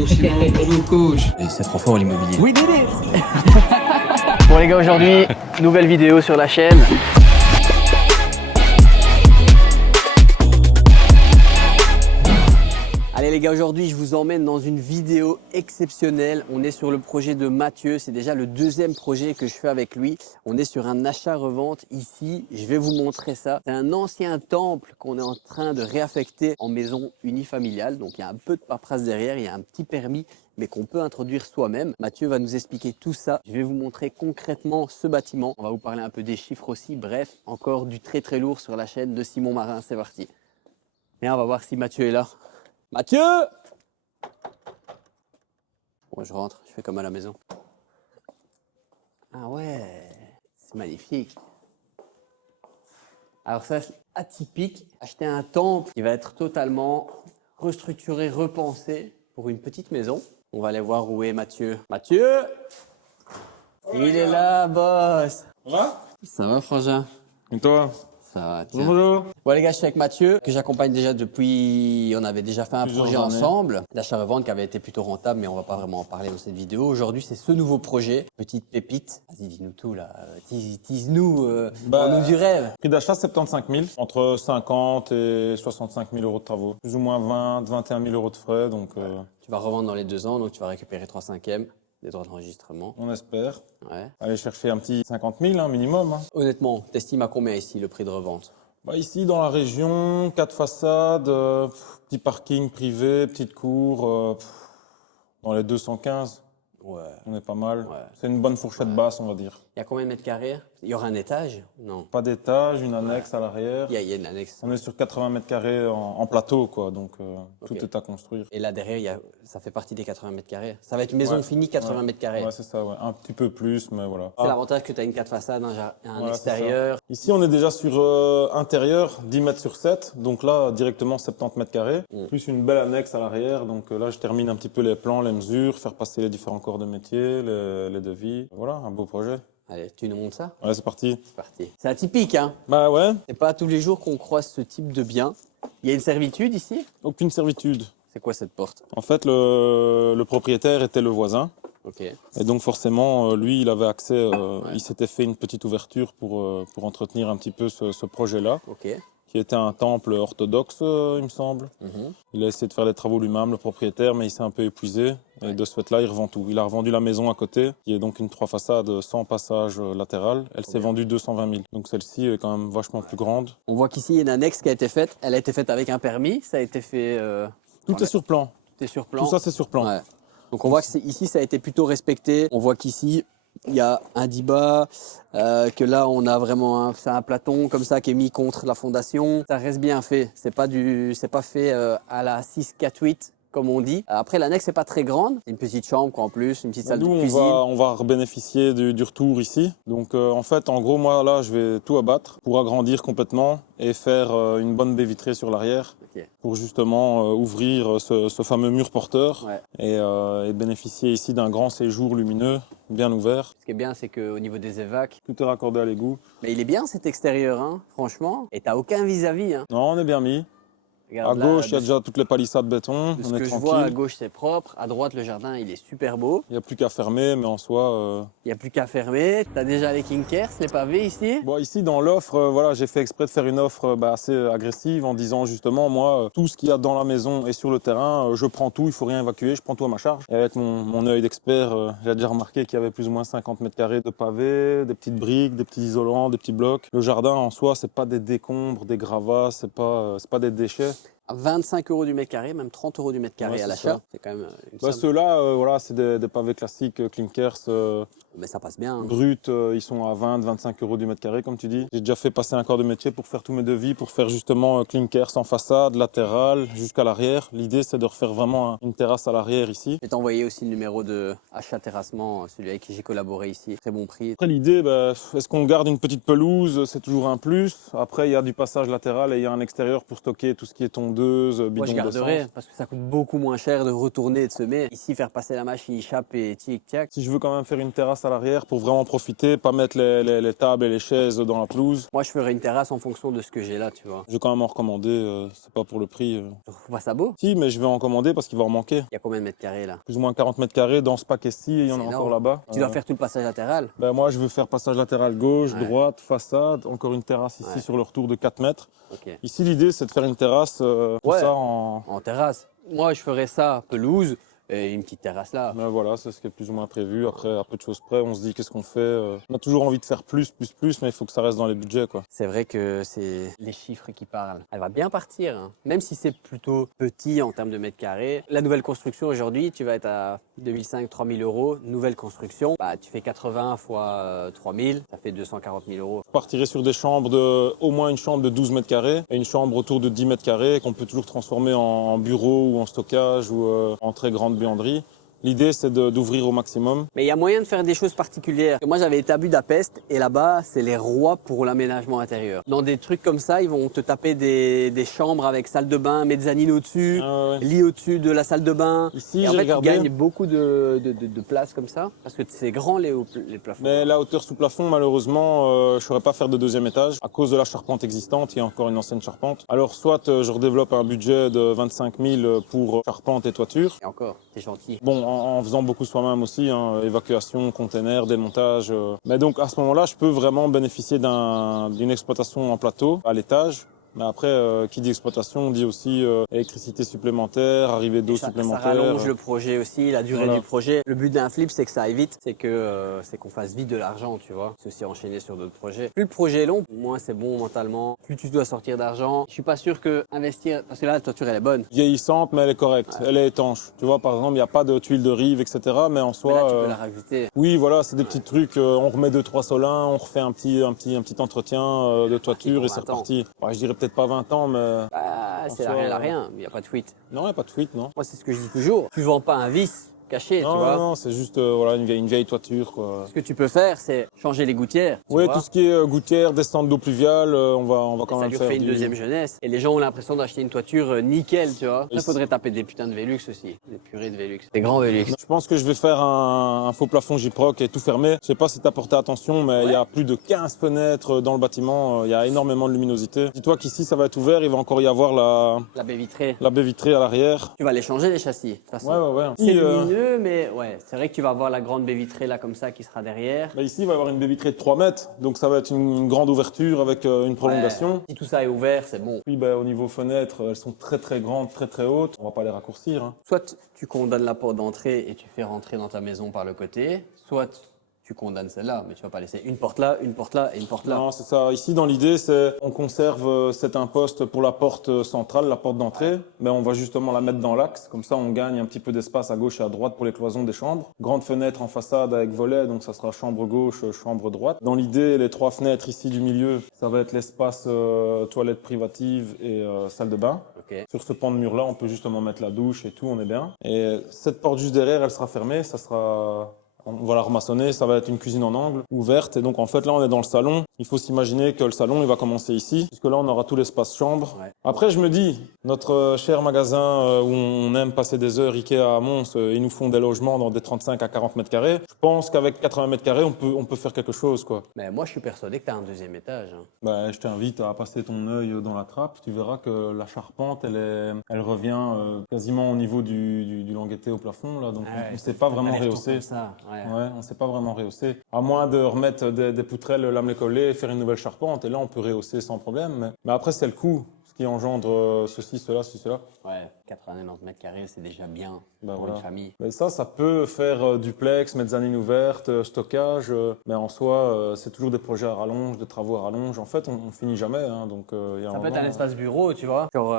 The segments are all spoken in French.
Bonjour Simon, bonjour coach. Et c'est trop fort l'immobilier. Oui, Dédé. Bon les gars, aujourd'hui, nouvelle vidéo sur la chaîne. Allez les gars, aujourd'hui je vous emmène dans une vidéo exceptionnelle. On est sur le projet de Mathieu, c'est déjà le deuxième projet que je fais avec lui. On est sur un achat-revente ici, je vais vous montrer ça. C'est un ancien temple qu'on est en train de réaffecter en maison unifamiliale. Donc il y a un peu de paperasse derrière, il y a un petit permis, mais qu'on peut introduire soi-même. Mathieu va nous expliquer tout ça. Je vais vous montrer concrètement ce bâtiment. On va vous parler un peu des chiffres aussi. Bref, encore du très très lourd sur la chaîne de Simon Marin, c'est parti. Et on va voir si Mathieu est là. Mathieu! Bon, je rentre, je fais comme à la maison. Ah ouais, c'est magnifique. Alors ça, c'est atypique. Acheter un temple qui va être totalement restructuré, repensé pour une petite maison. On va aller voir où est Mathieu. Mathieu! Il est là, boss! Ça va? Ça va, frangin? Et toi? Ça va, tiens. Bonjour. Bon les gars, je suis avec Mathieu, que j'accompagne déjà depuis... On avait déjà fait un projet ensemble, d'achat-revente qui avait été plutôt rentable, mais on va pas vraiment en parler dans cette vidéo. Aujourd'hui, c'est ce nouveau projet, petite pépite. Vas-y, dis-nous tout là, tease-nous, vends-nous du rêve. Prix d'achat 75 000, entre 50 et 65 000 euros de travaux. Plus ou moins 20, 21 000 euros de frais, donc Tu vas revendre dans les 2 ans, donc tu vas récupérer 3/5 des droits d'enregistrement. on espère. Ouais. Aller chercher un petit 50 000 hein, minimum. Hein. Honnêtement, t'estimes à combien ici le prix de revente? Bah, ici, dans la région, 4 façades, petit parking privé, petite cour, dans les 215. Ouais. On est pas mal. Ouais. C'est une bonne fourchette basse, on va dire. Il y a combien de mètres carrés? Il y aura un étage? Non. Pas d'étage, une annexe à l'arrière. Il y a une annexe. On est sur 80 mètres carrés en plateau, quoi, donc tout Ok. est à construire. Et là derrière, ça fait partie des 80 mètres carrés. Ça va être une maison Ouais. finie 80 mètres carrés. Ouais, c'est ça, ouais. Un petit peu plus, mais voilà. C'est l'avantage que tu as une 4 façades, un Voilà, extérieur. Ici, on est déjà sur intérieur, 10 mètres sur 7. Donc là, directement 70 mètres carrés. Plus une belle annexe à l'arrière. Donc là, je termine un petit peu les plans, les mesures, faire passer les différents corps de métier, les devis. Voilà, un beau projet. Allez, tu nous montres ça? Allez, c'est parti. C'est parti. C'est atypique, hein? Bah ouais, C'est pas tous les jours qu'on croise ce type de bien. Il y a une servitude ici? aucune servitude. C'est quoi cette porte? En fait, le propriétaire était le voisin. Ok. Et donc forcément, lui, il avait accès, il s'était fait une petite ouverture pour entretenir un petit peu ce projet-là. Ok. Qui était un temple orthodoxe, il me semble. Il a essayé de faire les travaux lui-même, le propriétaire, mais il s'est un peu épuisé. Et de ce fait-là, il revend tout. Il a revendu la maison à côté, qui est donc une 3 façades sans passage latéral. Elle s'est vendue 220 000. Donc celle-ci est quand même vachement plus grande. On voit qu'ici, il y a une annexe qui a été faite. Elle a été faite avec un permis. Ça a été fait... Tout est sur plan. Tout est sur plan. Tout ça, c'est sur plan. Ouais. Donc on voit que ici, ça a été plutôt respecté. On voit qu'ici, il y a un diba, que là, on a vraiment c'est un platon comme ça qui est mis contre la fondation. Ça reste bien fait. C'est pas fait à la 6-4-8 comme on dit. Après, l'annexe n'est pas très grande. Une petite chambre quoi, en plus, une petite salle de Nous, cuisine. on va bénéficier du retour ici. Donc en fait, en gros, moi là, je vais tout abattre pour agrandir complètement et faire une bonne baie vitrée sur l'arrière. Ok. Pour justement ouvrir ce fameux mur porteur Ouais. et bénéficier ici d'un grand séjour lumineux, bien ouvert. Ce qui est bien, c'est qu'au niveau des évacs, Tout est raccordé à l'égout. mais il est bien cet extérieur, hein, franchement. Et t'as aucun vis-à-vis. Hein. Non, on est bien mis. Regarde À là, gauche, il y a déjà toutes les palissades béton. de ce On est que je vois, à tranquille. gauche, c'est propre. À droite, le jardin, il est super beau. Il n'y a plus qu'à fermer, mais en soi... Il n'y a plus qu'à fermer. T'as déjà les Kinkers, les pavés ici. Bon, ici, dans l'offre, voilà, j'ai fait exprès de faire une offre assez agressive en disant justement, moi, tout ce qu'il y a dans la maison et sur le terrain, je prends tout, il faut rien évacuer, je prends tout à ma charge. Et avec mon œil d'expert, j'ai déjà remarqué qu'il y avait plus ou moins 50 mètres carrés de pavés, des petites briques, des petits isolants, des petits blocs. Le jardin, en soi, c'est pas des décombres, des gravats, c'est pas des déchets. À 25 € du mètre carré, même 30 € du mètre carré Ouais, à c'est l'achat. ça. C'est quand même une Bah, somme. ceux-là, voilà, c'est des pavés classiques, clinkers, Mais ça passe bien. Hein. bruts, ils sont à 20-25 € du mètre carré, comme tu dis. J'ai déjà fait passer un corps de métier pour faire tous mes devis, pour faire justement clinkers en façade, latérale, jusqu'à l'arrière. L'idée, c'est de refaire vraiment une terrasse à l'arrière ici. Je vais t'envoyer aussi le numéro de achat terrassement, celui avec qui j'ai collaboré ici. Très bon prix. Après, l'idée, bah, est-ce qu'on garde une petite pelouse? C'est toujours un plus. Après, il y a du passage latéral et il y a un extérieur pour stocker tout ce qui est tondeuse, tondeuse, Moi, je bidon garderais d'essence. parce que ça coûte beaucoup moins cher de retourner et de semer. Ici, faire passer la machine, il chape et tic-tac. Si je veux quand même faire une terrasse à l'arrière pour vraiment profiter, pas mettre les tables et les chaises dans la pelouse, Moi, je ferais une terrasse en fonction de ce que j'ai là, tu vois. je vais quand même en recommander, c'est pas pour le prix. Tu trouves pas ça beau? Si, mais je vais en commander parce qu'il va en manquer. Il y a combien de mètres carrés là? Plus ou moins 40 mètres carrés dans ce paquet-ci et il y en a C'est encore énorme. là-bas. Tu dois faire tout le passage latéral. Ben moi, je veux faire passage latéral gauche, Ouais. droite, façade, encore une terrasse ici Ouais. sur le retour de 4 mètres. Ok. Ici, l'idée, c'est de faire une terrasse, tout Ouais. ça en... En terrasse. Moi, je ferais ça pelouse et une petite terrasse là. Ben voilà, c'est ce qui est plus ou moins prévu. Après, à peu de choses près, on se dit qu'est-ce qu'on fait. On a toujours envie de faire plus, mais il faut que ça reste dans les budgets, quoi. C'est vrai que c'est les chiffres qui parlent. Elle va bien partir, hein. Même si c'est plutôt petit en termes de mètres carrés. La nouvelle construction aujourd'hui, tu vas être à 2005-3000 euros. Nouvelle construction, bah, tu fais 80 fois 3000, ça fait 240 000 euros. Je partirai sur des chambres au moins une chambre de 12 mètres carrés et une chambre autour de 10 mètres carrés qu'on peut toujours transformer en bureau ou en stockage ou en très grande buanderie. L'idée, c'est d'ouvrir au maximum. Mais il y a moyen de faire des choses particulières. Moi, j'avais été à Budapest et là-bas, c'est les rois pour l'aménagement intérieur. Dans des trucs comme ça, ils vont te taper des chambres avec salle de bain, mezzanine au-dessus, Ah ouais. lit au-dessus de la salle de bain. Ici, Et en j'ai fait, tu regardé. gagnes beaucoup de place comme ça parce que c'est grand les plafonds. Mais la hauteur sous plafond, malheureusement, je ne saurais pas faire de deuxième étage à cause de la charpente existante. Il y a encore une ancienne charpente. Alors, soit je redéveloppe un budget de 25 000 pour charpente et toiture. Et encore, t'es gentil. Bon, en faisant beaucoup soi-même aussi, hein, évacuation, container, démontage. Mais donc, à ce moment-là, je peux vraiment bénéficier d'une exploitation en plateau à l'étage. Mais après, qui dit exploitation dit aussi électricité supplémentaire, arrivée d'eau Ça supplémentaire. rallonge le projet aussi, la durée Voilà. du projet. Le but d'un flip, c'est que ça aille vite, c'est qu'on fasse vite de l'argent, tu vois. C'est aussi enchaîner sur d'autres projets. Plus le projet est long, moins c'est bon mentalement. Plus tu dois sortir d'argent. Je suis pas sûr que investir, parce que là la toiture elle est bonne. Vieillissante, mais elle est correcte. Ouais. Elle est étanche. Tu vois, par exemple, il n'y a pas de tuiles de rive, etc. Mais en soi, Mais là, tu peux la rajouter. oui, voilà, c'est des petits trucs. On remet 2-3 solins, on refait un petit entretien de toiture et c'est 20 ans. reparti. Ouais, je dirais peut-être pas 20 ans, mais Bah, c'est soi, la rien, la rien. Il n'y a pas de fuite. non, il n'y a pas de fuite, non. Moi, c'est ce que je dis toujours. Tu vends pas un vis caché, Non, tu vois. non, c'est juste voilà, une vieille toiture, quoi. Ce que tu peux faire, c'est changer les gouttières. tu Oui, vois. tout ce qui est gouttière, descente d'eau pluviale, on va quand Ça même lui faire fait une deuxième jeunesse. Et les gens ont l'impression d'acheter une toiture nickel, tu vois. Après, il faudrait taper des putains de Velux aussi. Des purées de Velux. Des grands Velux. Je pense que je vais faire un faux plafond Gyproc et tout fermé. Je sais pas si tu as porté attention, mais il y a plus de 15 fenêtres dans le bâtiment. Il y a énormément de luminosité. Dis-toi qu'ici, ça va être ouvert. Il va encore y avoir La baie vitrée. la baie vitrée à l'arrière. Tu vas les changer, les châssis, de toute façon. Ouais. C'est Ici, lumineux, mais ouais, c'est vrai que tu vas avoir la grande baie vitrée là comme ça qui sera derrière. bah ici, il va y avoir une baie vitrée de 3 mètres. Donc, ça va être une grande ouverture avec une prolongation. Ouais. Si tout ça est ouvert, c'est bon. Puis, bah, au niveau fenêtres, elles sont très très grandes, très très hautes. On va pas les raccourcir, hein. Soit tu condamnes la porte d'entrée et tu fais rentrer dans ta maison par le côté, soit tu condamnes celle-là, mais tu vas pas laisser une porte là et une porte là. Non, c'est ça. Ici, dans l'idée, c'est on conserve cet imposte pour la porte centrale, la porte d'entrée, mais on va justement la mettre dans l'axe. Comme ça, on gagne un petit peu d'espace à gauche et à droite pour les cloisons des chambres. Grande fenêtre en façade avec volet, donc ça sera chambre gauche, chambre droite. Dans l'idée, les 3 fenêtres ici du milieu, ça va être l'espace toilette privative et salle de bain. Ok. Sur ce pan de mur-là, on peut justement mettre la douche et tout, on est bien. Et cette porte juste derrière, elle sera fermée, ça sera... On va la remaçonner, ça va être une cuisine en angle, ouverte. Et donc, en fait, là, on est dans le salon. Il faut s'imaginer que le salon, il va commencer ici, puisque là, on aura tout l'espace chambre. Ouais. Après, je me dis, notre cher magasin où on aime passer des heures, Ikea à Mons, ils nous font des logements dans des 35 à 40 mètres carrés. Je pense qu'avec 80 mètres carrés, on peut faire quelque chose, quoi. Mais moi, je suis persuadé que tu as un deuxième étage. Hein. Bah, je t'invite à passer ton œil dans la trappe. Tu verras que la charpente, elle revient quasiment au niveau du languetté au plafond, là. Donc, Ah ouais, on ne s'est pas vraiment T'as les retours rehaussé. comme ça, ouais. Ouais, on s'est pas vraiment rehaussé. À moins de remettre des poutrelles lamelées collées et faire une nouvelle charpente. Et là, on peut rehausser sans problème. Mais après, c'est le coût, ce qui engendre ceci, cela. Ouais, 80-90 mètres carrés, c'est déjà bien Bah, pour voilà. une famille. Mais ça peut faire duplex, mezzanine ouverte, stockage. Mais en soi, c'est toujours des projets à rallonge, des travaux à rallonge. En fait, on finit jamais. Hein, donc, y a Ça un peut être moment, un espace bureau, tu vois. Genre,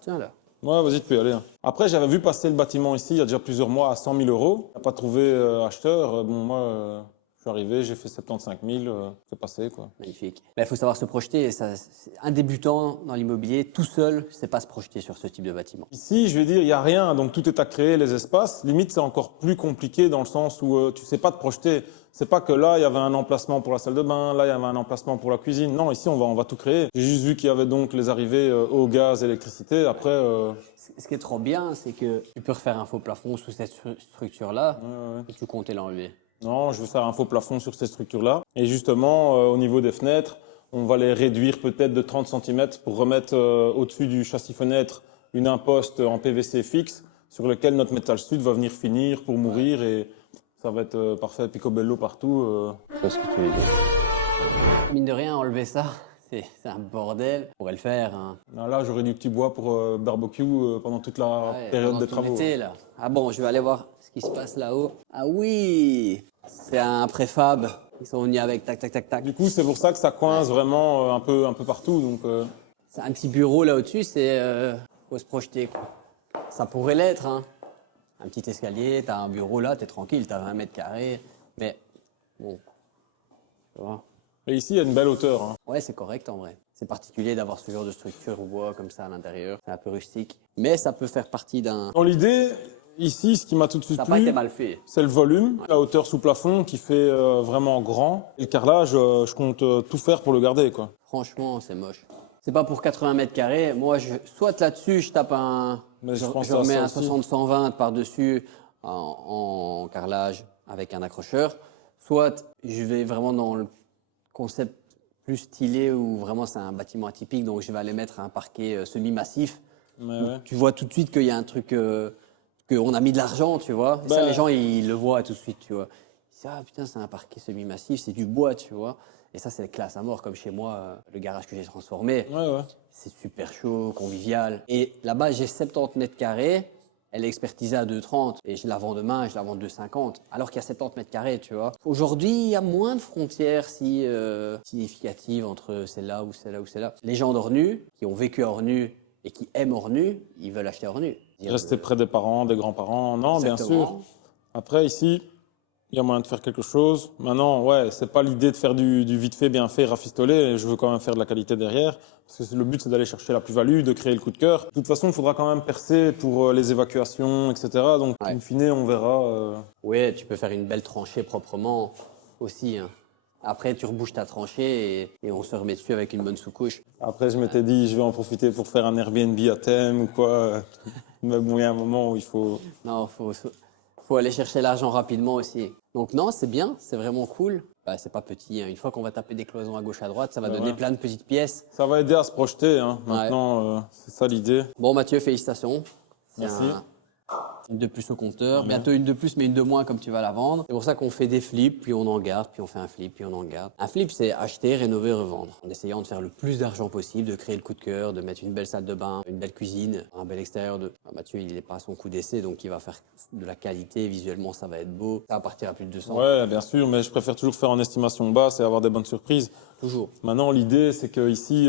tiens là. Ouais, vas-y, tu peux y aller. Après, j'avais vu passer le bâtiment ici il y a déjà plusieurs mois à 100 000 euros. T'as pas trouvé acheteur. Bon, moi, suis arrivé, j'ai fait 75 000, c'est passé quoi. Magnifique. Il faut savoir se projeter. Et ça, un débutant dans l'immobilier, tout seul, ne sait pas se projeter sur ce type de bâtiment. Ici, je vais dire, il n'y a rien, donc tout est à créer, les espaces. Limite, c'est encore plus compliqué dans le sens où tu ne sais pas te projeter. C'est pas que là, il y avait un emplacement pour la salle de bain, là, il y avait un emplacement pour la cuisine. Non, ici, on va tout créer. J'ai juste vu qu'il y avait donc les arrivées eau, gaz, électricité. Après... Ce qui est trop bien, c'est que tu peux refaire un faux plafond sous cette structure-là ouais. et tu comptais l'enlever. Non, je vais faire un faux plafond sur ces structures-là. Et justement, au niveau des fenêtres, on va les réduire peut-être de 30 cm pour remettre au-dessus du châssis fenêtre une imposte en PVC fixe sur lequel notre métal stud va venir finir pour mourir et ça va être parfait, picobello partout. C'est ce que tu veux dire. Mine de rien, enlever ça, c'est un bordel. On pourrait le faire. Hein. Là, j'aurai du petit bois pour barbecue pendant toute la période pendant des tout travaux. l'été, là. Ah bon, je vais aller voir ce qui se passe là-haut. Ah oui, c'est un préfab. Ils sont venus avec tac, tac, tac, tac. Du coup, c'est pour ça que ça coince vraiment un peu partout. Donc, C'est un petit bureau là au-dessus, c'est faut se projeter quoi. Ça pourrait l'être, hein. Un petit escalier, t'as un bureau là, t'es tranquille, t'as 20 mètres carrés, mais bon, tu vois. et ici, il y a une belle hauteur. Hein. Ouais, c'est correct en vrai. C'est particulier d'avoir ce genre de structure au bois comme ça à l'intérieur. C'est un peu rustique, mais ça peut faire partie d'un. Dans l'idée, ici, ce qui m'a tout de suite Ça n'a pas été plu, mal fait. c'est le volume, la hauteur sous plafond qui fait vraiment grand. Et le carrelage, je compte tout faire pour le garder, quoi. Franchement, c'est moche. C'est pas pour 80 mètres carrés. Moi, soit là-dessus, je tape un. Mais je pense Je à remets ça un aussi. 60-120 par-dessus en carrelage avec un accrocheur. Soit je vais vraiment dans le concept plus stylé où vraiment c'est un bâtiment atypique, donc je vais aller mettre un parquet semi-massif. Mais ouais. Tu vois tout de suite qu'il y a un truc, qu'on a mis de l'argent, tu vois. Et ça, Ben- les gens, ils le voient tout de suite, tu vois. Ils disent, ah putain, c'est un parquet semi-massif, c'est du bois, tu vois. Et ça, c'est classe à mort, comme chez moi, le garage que j'ai transformé. Ouais. C'est super chaud, convivial. Et là-bas, j'ai 70 mètres carrés. Elle est expertisée à 2,30 et je la vends demain, je la vends 2,50. Alors qu'il y a 70 mètres carrés, tu vois. Aujourd'hui, il y a moins de frontières significatives entre celle-là ou celle-là ou celle-là. Les gens d'Ornu, qui ont vécu à Ornu et qui aiment Ornu, ils veulent acheter Ornu. Rester près des parents, des grands-parents. Non, bien Exactement. sûr. Après, ici, il y a moyen de faire quelque chose. Maintenant, ouais, c'est pas l'idée de faire du vite fait, bien fait, rafistolé. Je veux quand même faire de la qualité derrière. Parce que le but, c'est d'aller chercher la plus-value, de créer le coup de cœur. De toute façon, il faudra quand même percer pour les évacuations, etc. Donc, Ouais. in fine, on verra. Ouais, tu peux faire une belle tranchée proprement aussi. Hein. Après, tu rebouches ta tranchée et on se remet dessus avec une bonne sous-couche. Après, je m'étais dit, je vais en profiter pour faire un Airbnb à thème ou quoi. Mais bon, il y a un moment où il faut... Non, faut aller chercher l'argent rapidement aussi. Donc non, c'est bien, c'est vraiment cool. Bah, c'est pas petit, hein. Une fois qu'on va taper des cloisons à gauche à droite, ça va donner ouais. plein de petites pièces. Ça va aider à se projeter. Hein. Maintenant, c'est ça l'idée. Bon Mathieu, félicitations. C'est Merci. une de plus au compteur. Bientôt une de plus, mais une de moins comme tu vas la vendre. C'est pour ça qu'on fait des flips, puis on en garde, puis on fait un flip, puis on en garde. Un flip, c'est acheter, rénover, revendre. En essayant de faire le plus d'argent possible, de créer le coup de cœur, de mettre une belle salle de bain, une belle cuisine, un bel extérieur. Mathieu, il n'est pas à son coup d'essai, donc il va faire de la qualité. Visuellement, ça va être beau. Ça va partir à plus de 200. Ouais, bien sûr, mais je préfère toujours faire en estimation basse et avoir des bonnes surprises. Toujours. Maintenant, l'idée, c'est que ici,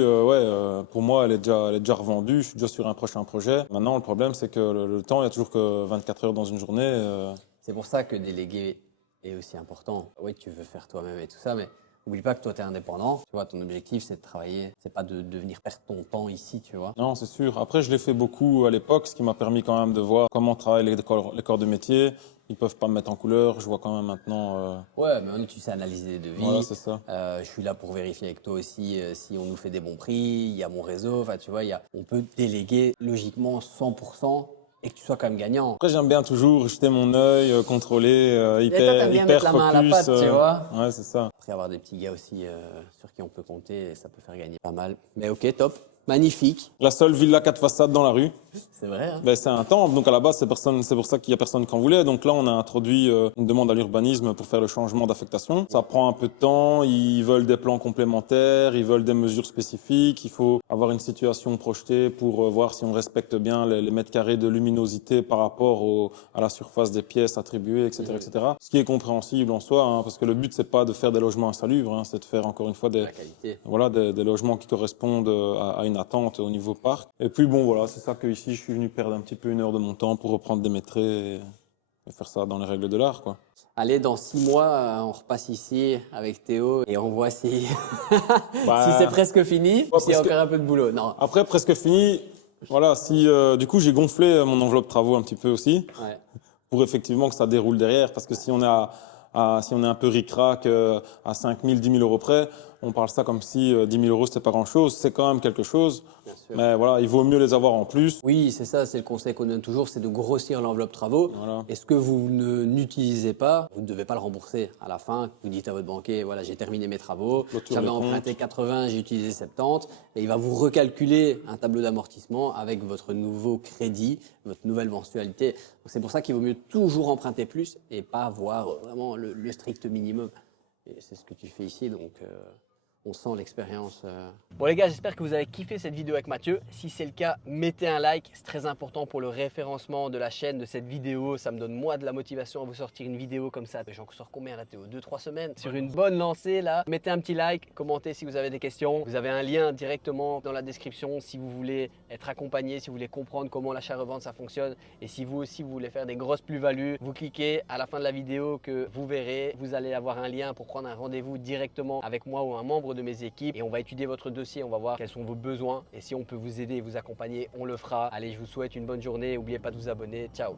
pour moi, elle est déjà revendue. Je suis déjà sur un prochain projet. Maintenant, le problème, c'est que le temps, il n'y a toujours que 24 heures dans une journée. C'est pour ça que déléguer est aussi important. Oui, tu veux faire toi-même et tout ça, mais n'oublie pas que toi, tu es indépendant. Tu vois, ton objectif, c'est de travailler. C'est pas de venir perdre ton temps ici, tu vois. Non, c'est sûr. Après, je l'ai fait beaucoup à l'époque, ce qui m'a permis quand même de voir comment travaillent les corps de métier. Ils peuvent pas me mettre en couleur. Je vois quand même maintenant. Ouais, mais tu sais analyser des devis. Voilà, c'est ça. Je suis là pour vérifier avec toi aussi si on nous fait des bons prix. Il y a mon réseau. Enfin, tu vois, on peut déléguer logiquement 100% et que tu sois quand même gagnant. Après, j'aime bien toujours jeter mon œil, contrôler, Et toi, hyper t'aimes bien hyper mettre la main à la focus. pâte, tu vois. Ouais, c'est ça. Après, avoir des petits gars aussi sur qui on peut compter, ça peut faire gagner pas mal. Mais ok, top. Magnifique. La seule villa 4 façades dans la rue. C'est vrai, hein. Ben, c'est un temple, donc à la base, c'est pour ça qu'il n'y a personne qui en voulait. Donc là, on a introduit une demande à l'urbanisme pour faire le changement d'affectation. Ça prend un peu de temps, ils veulent des plans complémentaires, ils veulent des mesures spécifiques, il faut avoir une situation projetée pour voir si on respecte bien les mètres carrés de luminosité par rapport à la surface des pièces attribuées, etc., etc. Ce qui est compréhensible en soi, hein, parce que le but, c'est pas de faire des logements insalubres, hein, c'est de faire encore une fois La qualité. des logements qui correspondent à une attente au niveau parc. Et puis bon, voilà, c'est ça que ici je suis venu perdre un petit peu une heure de mon temps pour reprendre des métrés et faire ça dans les règles de l'art, quoi. Allez, dans 6 mois, on repasse ici avec Théo et on voit si, Bah, si c'est presque fini ou s'il y a presque- encore un peu de boulot. Non. Après, presque fini. Voilà, si du coup j'ai gonflé mon enveloppe travaux un petit peu aussi, Ouais. pour effectivement que ça déroule derrière, parce que si on est si on est un peu ric-rac à 5 000, 10 000 euros près, on parle ça comme si 10 000 euros c'était pas grand-chose, c'est quand même quelque chose, Bien sûr. mais voilà, il vaut mieux les avoir en plus. Oui, c'est ça, c'est le conseil qu'on donne toujours, c'est de grossir l'enveloppe travaux. Voilà. Et ce que vous n'utilisez pas, vous ne devez pas le rembourser. À la fin, vous dites à votre banquier, voilà, j'ai terminé mes travaux, Clôture j'avais le compte. emprunté 80, j'ai utilisé 70, et il va vous recalculer un tableau d'amortissement avec votre nouveau crédit, votre nouvelle mensualité. Donc c'est pour ça qu'il vaut mieux toujours emprunter plus et pas avoir vraiment le strict minimum. Et c'est ce que tu fais ici, donc on sent l'expérience. Bon les gars, j'espère que vous avez kiffé cette vidéo avec Mathieu. Si c'est le cas, mettez un like, c'est très important pour le référencement de la chaîne, de cette vidéo. Ça me donne moi de la motivation à vous sortir une vidéo comme ça. J'en sors combien là Théo? 2-3 semaines sur une bonne lancée là. Mettez un petit like, commentez si vous avez des questions. Vous avez un lien directement dans la description si vous voulez être accompagné, si vous voulez comprendre comment l'achat-revente ça fonctionne. Et si vous aussi vous voulez faire des grosses plus-values, vous cliquez à la fin de la vidéo que vous verrez. Vous allez avoir un lien pour prendre un rendez-vous directement avec moi ou un membre de mes équipes et on va étudier votre dossier, on va voir quels sont vos besoins et si on peut vous aider et vous accompagner, on le fera. Allez, je vous souhaite une bonne journée, n'oubliez pas de vous abonner, ciao.